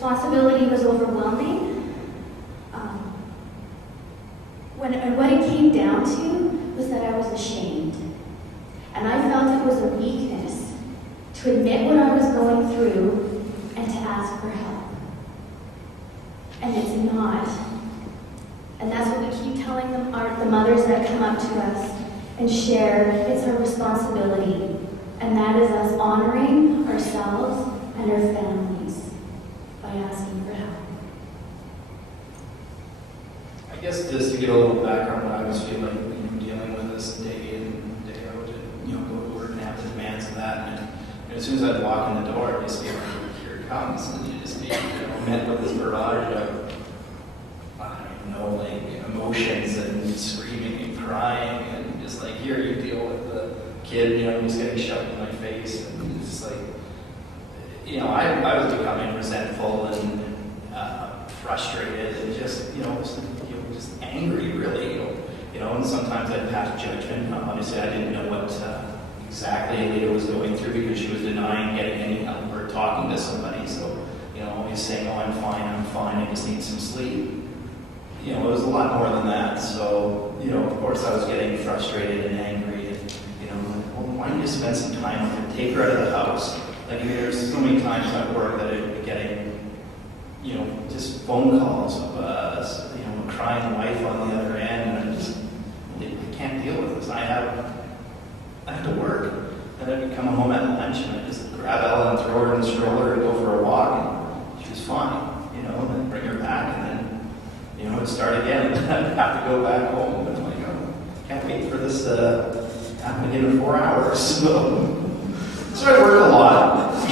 responsibility was overwhelming. And what it came down to was that I was ashamed. And I felt it was a weakness to admit what I was going through and to ask for help. And it's not. And that's what we keep telling them, the mothers that come up to us and share. It's our responsibility. And that is us honoring ourselves and our families by asking for help. I guess just to get a little background, I was feeling, dealing with this day in, day out, and, go to work and have the demands of that. And as soon as I'd walk in the door, I'd just be like, here it comes. And you just be, met with this barrage of, I don't even know, like, emotions and screaming and crying and just like, here, you deal with the kid, just getting shoved in my face. And it's just like, I was becoming resentful and frustrated and just, just angry, really, and sometimes I'd pass judgment. Obviously, I didn't know what exactly Elita was going through because she was denying getting any help or talking to somebody. So, always saying, oh, I'm fine, I just need some sleep. It was a lot more than that. So, of course, I was getting frustrated and angry and, well, why don't you spend some time with her? Take her out of the house. Like, there's so many times at work that I'd be getting, just phone calls of, a crying wife on the other end, and I can't deal with this. I have to work. And I'd be coming home at lunch, and I'd just grab Ella and throw her in the stroller and go for a walk, and she was fine, and then bring her back, and then, it'd start again, and then I'd have to go back home, and I'm like, oh, can't wait for this to happen again in 4 hours. So I work a lot. I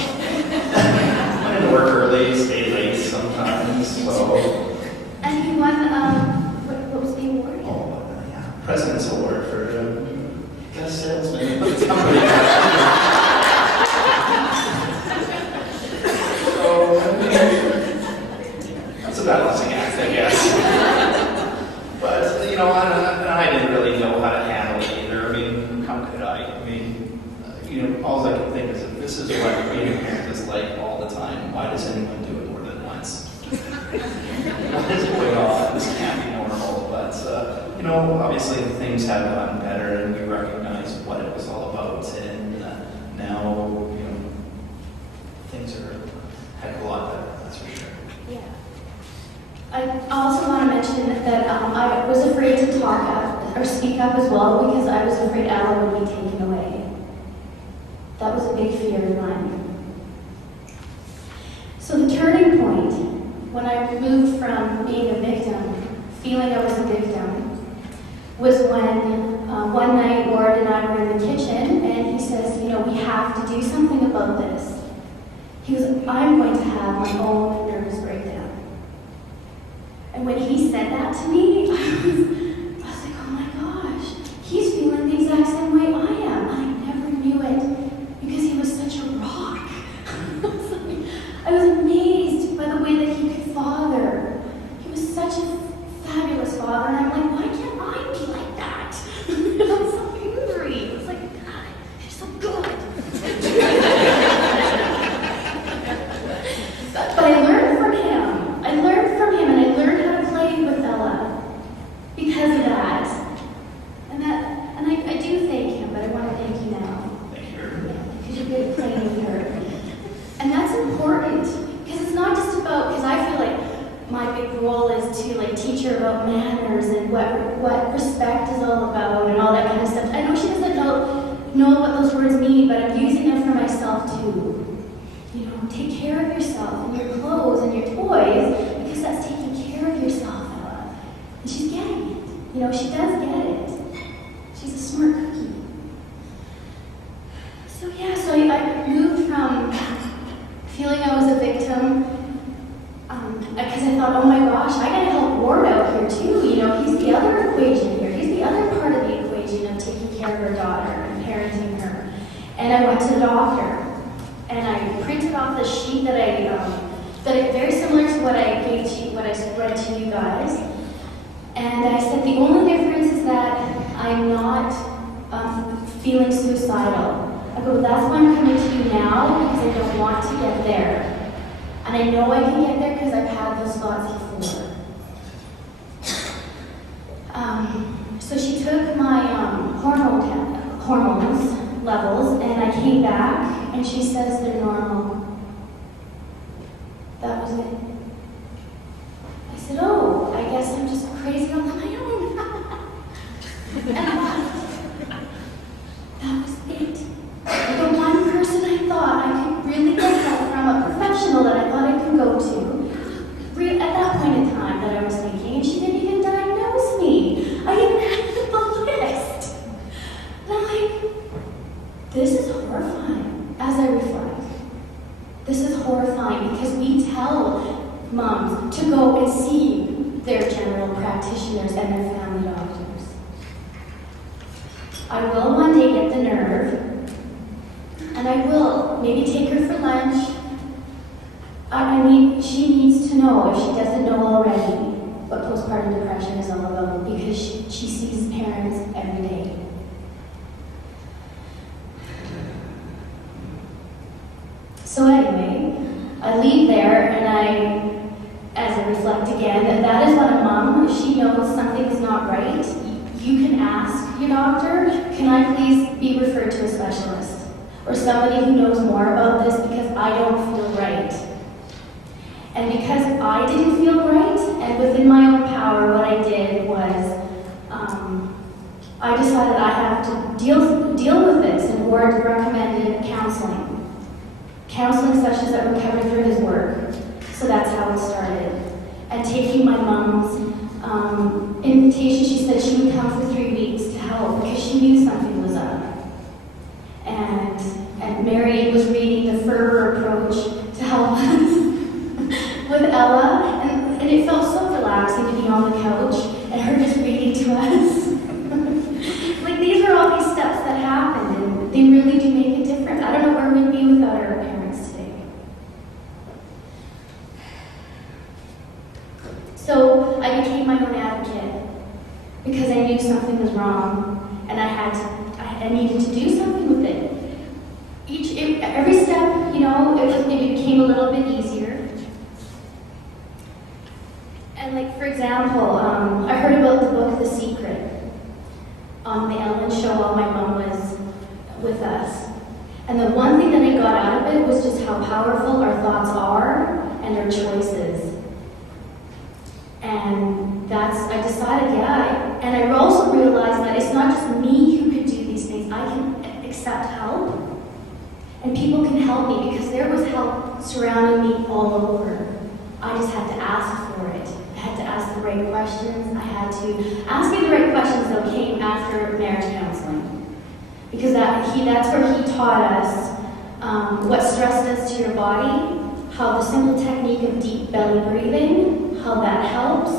had to work early, stay late sometimes, so. And you won, what was the award? Oh, yeah, President's Award for best salesman of the company. So, that's a balancing act, I guess. But, I didn't really know how to handle it either. How could I? All I can think is, if this is what being a parent is like all the time, why does anyone do it more than once? What is going on? This can't be normal. But, obviously things have gotten better and we recognize what it was all about. And now, things are a heck of a lot better, that's for sure. Yeah. I also want to mention that I was afraid to talk up or speak up as well because I was afraid Ella would be taken away. That was a big fear of mine. So the turning point, when I moved from being a victim, feeling I was a victim, was when one night Ward and I were in the kitchen and he says, we have to do something about this. He was, I'm going to have my own nervous breakdown. And when he said that to me, I was like, oh my gosh, he's feeling the exact same way I am. I never knew it because he was such a rock. I was amazed by the way that he could father. He was such a fabulous father, and I'm like, why can't I be like that? I'm so angry. It's like, God, you're so good. But I learned from him. And I learned how to play with Ella because of that. And I do thank him, but I want to thank you now. Thank you. Because you're good at playing with her. And that's important, because it's not just about, because I feel like my big role is to teach her about manners and what respect is all about and all that kind of stuff. I know she doesn't know what those words mean, but I'm using them for myself too. Take care of yourself and your clothes and your toys, because that's taking care of yourself, Ella. And she's getting it. She does get it. She's a smart cookie. So I moved from feeling I was a victim, because I thought, oh my gosh, I gotta help Ward out here too. He's the other equation here. He's the other part of the equation of taking care of her daughter and parenting her. And I went to the doctor, and I printed off the sheet that very similar to what I read to you guys. And I said the only difference is that I'm not feeling suicidal. I go, that's why I'm coming to you now, because I don't want to get there. And I know I can get there because I've had those thoughts before. So she took my hormones levels, and I came back, and she says they're normal. That was it. I said, oh, I guess I'm just crazy on my own. And I left. That was it. The one person I thought I could really get help from, a professional that I thought I could go to, at that point in time that I was thinking, and she didn't even diagnose me. I even had the list. And I'm like, this is horrifying, as I reflect. This is horrifying because we tell moms to go and see their general practitioners and their family doctors. I will one day get the nerve, and I will maybe take her for lunch. She needs to know, if she doesn't know already, what postpartum depression is all about, because she sees parents every day. So anyway, I leave there, and as I reflect again, that is what a mom, if she knows something is not right, you can ask your doctor, can I please be referred to a specialist? Or somebody who knows more about this, because I don't feel right. And because I didn't feel right, and within my own power, what I did was, I decided I have to deal with this, and Ward recommended counseling. Counseling sessions that were covered through his work. So that's how it started. And taking my mom's invitation, she said she would come for 3 weeks to help because she knew something was up. And Mary was reading the Fervor Approach to help us with Ella, and it felt so relaxing to be on the couch and her just reading to us. Like, these are all these steps that happened, and they really do make a difference. I don't know where we'd be without our parents today. So I became my own advocate because I knew something was wrong, and I needed to do something with it. Every step, it became a little bit easier. And like, for example, I heard about the book The Secret on the Ellen show while my mom was with us. And the one thing that I got out of it was just how powerful our thoughts are and our choices. And I decided, and I also realized that it's not just me who could do these things. I can accept help, and people can help me because there was help surrounding me all over. I just had to ask for it. I had to ask the right questions. I had to ask me the right questions that came after marriage counseling, because that's where he taught us what stress does to your body, how the simple technique of deep belly breathing, how that helps.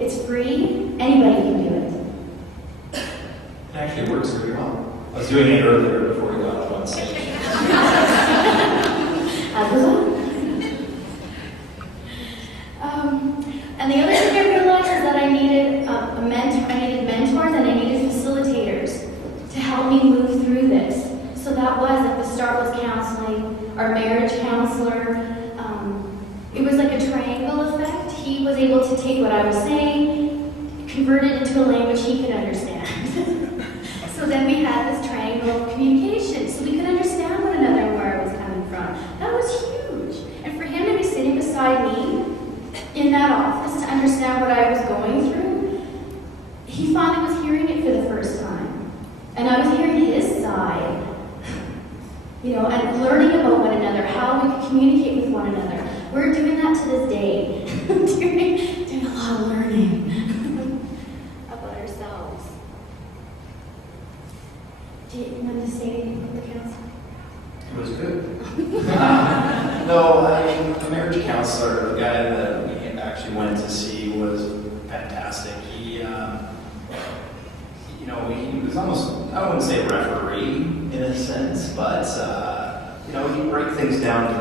It's free. Anybody can do it. It actually works really well. I was doing it earlier before we got up on stage. As was I. And the other thing I realized is that I needed a mentor. I needed mentors, and I needed facilitators to help me move through this. So that was, at the start was counseling, our marriage counselor. It was like a triangle effect. He was able to take what I was saying, convert it into a language he could understand. So then we had this triangle of communication, so we could understand one another and where I was coming from. That was huge. And for him to be sitting beside me in that office to understand what I was going through, he finally was hearing it for the first time. And I was hearing his side, and learning about one another, how we could communicate with one another. We're doing that to this day, doing a lot of learning about ourselves. Do you want to say anything about the counselor? It was good. No, the marriage counselor, the guy that we actually went to see, was fantastic. He was almost, I wouldn't say a referee in a sense, but he'd break things down to